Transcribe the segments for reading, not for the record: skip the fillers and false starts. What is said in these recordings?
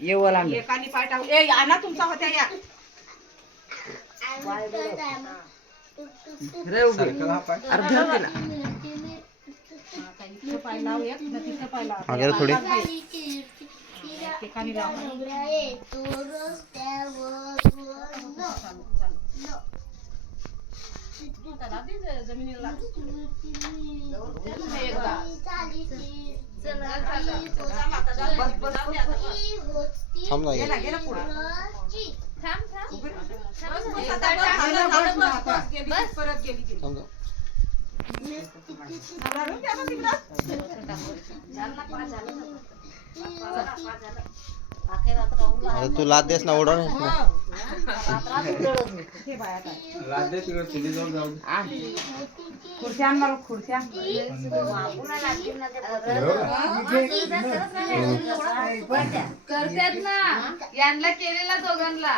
ये वाला एकानी पाय टाकू ए आणा तुमचा होत्या या रे उभी अरे धर तिला पाय लाव एक तिथे पाय लाव आगे थोडी एकानी लाव जमिनीला थांब ना ये. थांब जा. अरे तू लाद देस ना उडवून खुर्च्या आण मला खुर्च्या करतात ना यांना केलेला दोघांना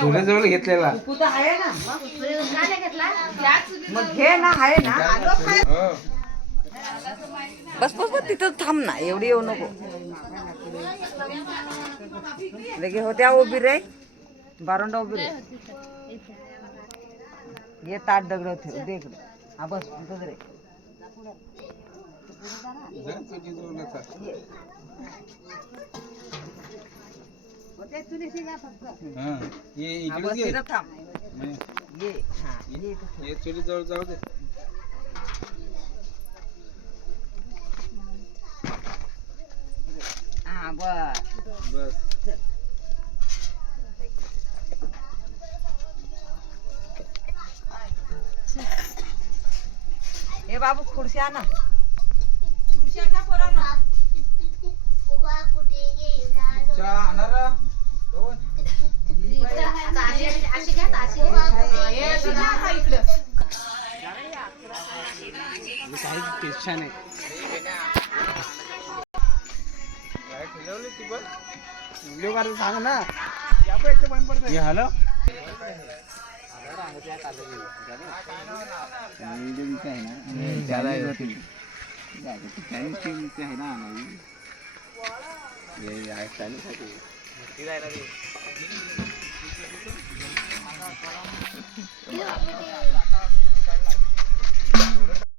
चुलीजवळ घेतलेला कुठं आहे ना घेतला मग घे ना आहे ना बस बस बस तिथं थांब ना एवढी येऊ नको लगे होत्या उभी रे बारोंडा उभी रे ये ताट दगड ठेव दे इकडे हा बस तिथंच रे हा, बस तिथं थांब ये हा ये इथं. चुलीजवळ जाऊ दे हा बस बस ए बाबू खुर्च्या ना खुर्च्या घ्या पोरांना चहा आणा दोन अशी घ्या अशी इकडं काही छान आहे ठेवली ती पण व्हिडिओ काढून सांग ना हॅलो